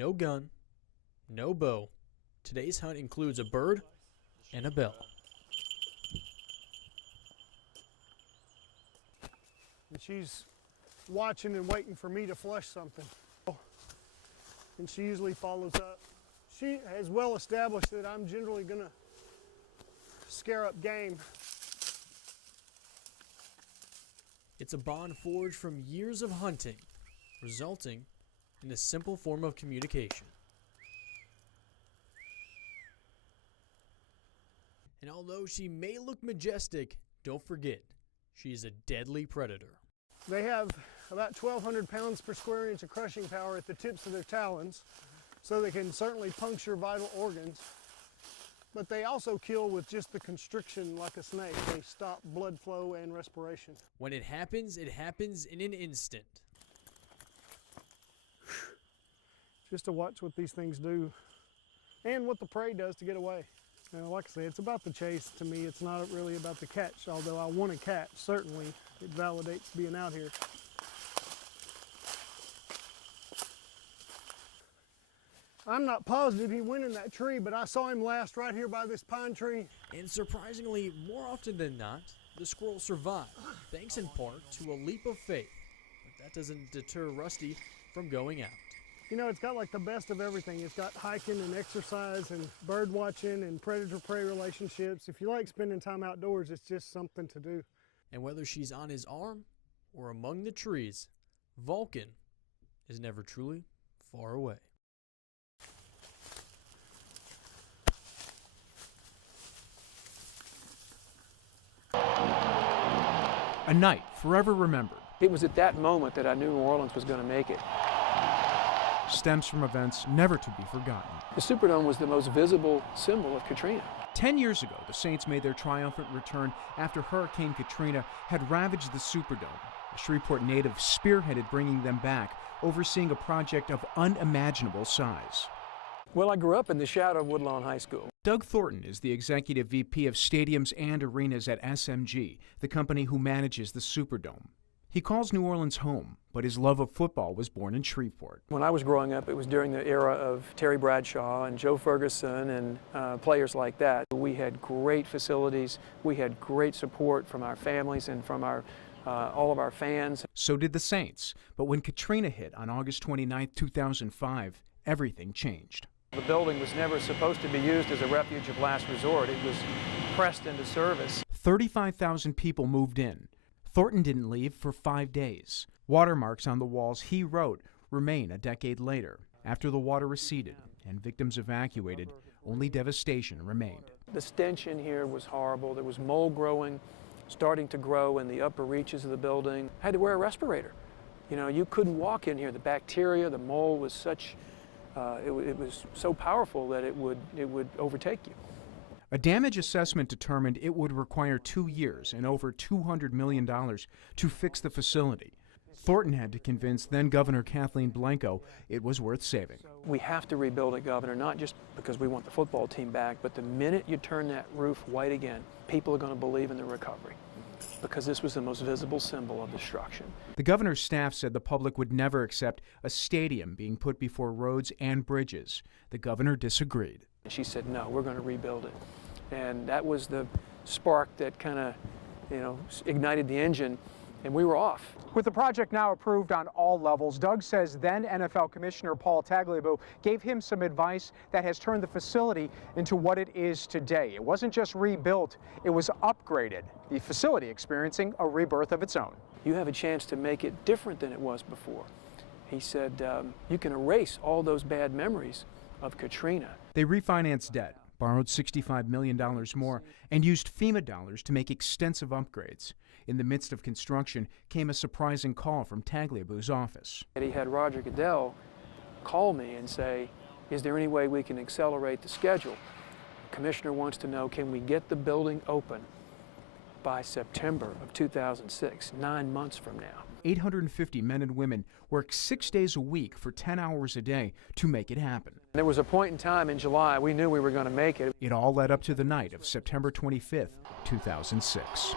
No gun, no bow. Today's hunt includes a bird and a bell. And she's watching and waiting for me to flush something. And she usually follows up. She has well established that I'm generally gonna scare up game. It's a bond forged from years of hunting, resulting in a simple form of communication. And although she may look majestic, don't forget, she is a deadly predator. They have about 1,200 pounds per square inch of crushing power at the tips of their talons, so they can certainly puncture vital organs. But they also kill with just the constriction like a snake. They stop blood flow and respiration. When it happens in an instant. Just to watch what these things do and what the prey does to get away. Now, like I say, it's about the chase to me. It's not really about the catch, although I want to catch, certainly. It validates being out here. I'm not positive he went in that tree, but I saw him last right here by this pine tree. And surprisingly, more often than not, the squirrel survived, thanks in part to a leap of faith. But that doesn't deter Rusty from going out. You know, it's got like the best of everything. It's got hiking and exercise and bird watching and predator-prey relationships. If you like spending time outdoors, it's just something to do. And whether she's on his arm or among the trees, Vulcan is never truly far away. A night forever remembered. It was at that moment that I knew New Orleans was going to make it. Stems from events never to be forgotten. The Superdome was the most visible symbol of Katrina. 10 years ago, the Saints made their triumphant return after Hurricane Katrina had ravaged the Superdome. A Shreveport native spearheaded bringing them back, overseeing a project of unimaginable size. Well, I grew up in the shadow of Woodlawn High School. Doug Thornton is the executive VP of stadiums and arenas at SMG, the company who manages the Superdome. He calls New Orleans home, but his love of football was born in Shreveport. When I was growing up, it was during the era of Terry Bradshaw and Joe Ferguson and players like that. We had great facilities. We had great support from our families and from all of our fans. So did the Saints. But when Katrina hit on August 29, 2005, everything changed. The building was never supposed to be used as a refuge of last resort. It was pressed into service. 35,000 people moved in. Thornton didn't leave for 5 days. Watermarks on the walls he wrote remain a decade later. After the water receded and victims evacuated, only devastation remained. The stench in here was horrible. There was mold starting to grow in the upper reaches of the building. I had to wear a respirator. You know, you couldn't walk in here. The bacteria, the mold was such, it was so powerful that it would overtake you. A damage assessment determined it would require 2 years and over $200 million to fix the facility. Thornton had to convince then-Governor Kathleen Blanco it was worth saving. We have to rebuild it, Governor, not just because we want the football team back, but the minute you turn that roof white again, people are going to believe in the recovery, because this was the most visible symbol of destruction. The governor's staff said the public would never accept a stadium being put before roads and bridges. The governor disagreed. She said, no, we're going to rebuild it. And that was the spark that kind of, ignited the engine, and we were off. With the project now approved on all levels, Doug says then NFL Commissioner Paul Tagliabue gave him some advice that has turned the facility into what it is today. It wasn't just rebuilt, it was upgraded, the facility experiencing a rebirth of its own. You have a chance to make it different than it was before. He said, you can erase all those bad memories of Katrina. They refinanced debt, borrowed $65 million more, and used FEMA dollars to make extensive upgrades. In the midst of construction came a surprising call from Tagliabue's office. He had Roger Goodell call me and say, is there any way we can accelerate the schedule? The commissioner wants to know, can we get the building open by September of 2006, 9 months from now? 850 men and women work 6 days a week for 10 hours a day to make it happen. There was a point in time in July we knew we were going to make it. It all led up to the night of September 25th, 2006.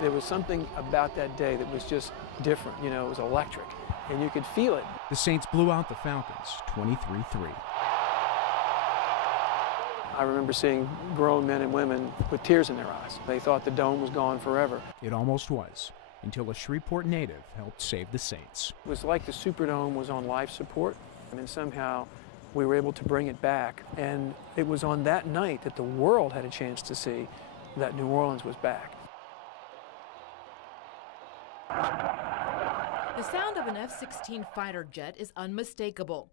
There was something about that day that was just different. It was electric. and you could feel it. The Saints blew out the Falcons 23-3. I remember seeing grown men and women with tears in their eyes. They thought the dome was gone forever. It almost was, until a Shreveport native helped save the Saints. It was like the Superdome was on life support, and somehow we were able to bring it back. And it was on that night that the world had a chance to see that New Orleans was back. The sound of an F-16 fighter jet is unmistakable.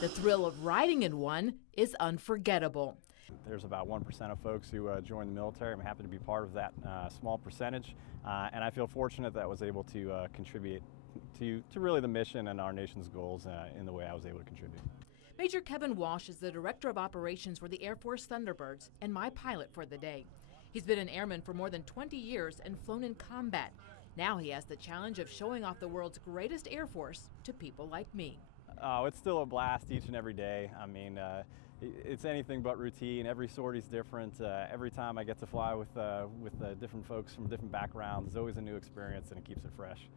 The thrill of riding in one is unforgettable. There's about 1% of folks who join the military. I'm happy to be part of that small percentage, and I feel fortunate that I was able to contribute to really the mission and our nation's goals in the way I was able to contribute. Major Kevin Walsh is the Director of Operations for the Air Force Thunderbirds and my pilot for the day. He's been an airman for more than 20 years and flown in combat. Now he has the challenge of showing off the world's greatest Air Force to people like me. Oh, it's still a blast each and every day. I mean, it's anything but routine. Every sortie's different. Every time I get to fly with different folks from different backgrounds, it's always a new experience, and it keeps it fresh.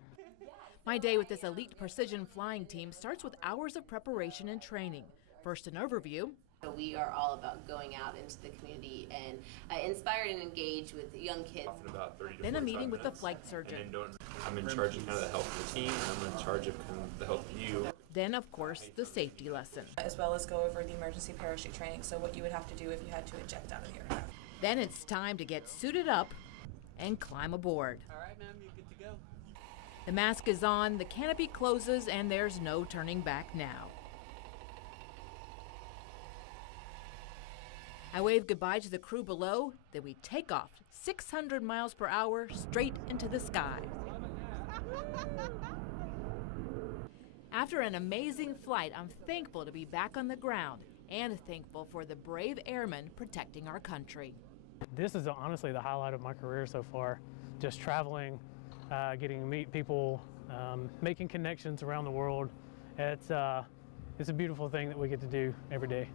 My day with this elite precision flying team starts with hours of preparation and training. First, an overview. We are all about going out into the community and inspire and engage with young kids. Then a meeting with the flight surgeon. I'm in charge of kind of the health of the team. I'm in charge of kind of the health of you. Then, of course, the safety lesson. As well as go over the emergency parachute training, so what you would have to do if you had to eject out of the aircraft. Then it's time to get suited up and climb aboard. All right, ma'am, you're good to go. The mask is on, the canopy closes, and there's no turning back now. I wave goodbye to the crew below, then we take off 600 miles per hour straight into the sky. After an amazing flight, I'm thankful to be back on the ground and thankful for the brave airmen protecting our country. This is honestly the highlight of my career so far. Just traveling, getting to meet people, making connections around the world. It's a beautiful thing that we get to do every day.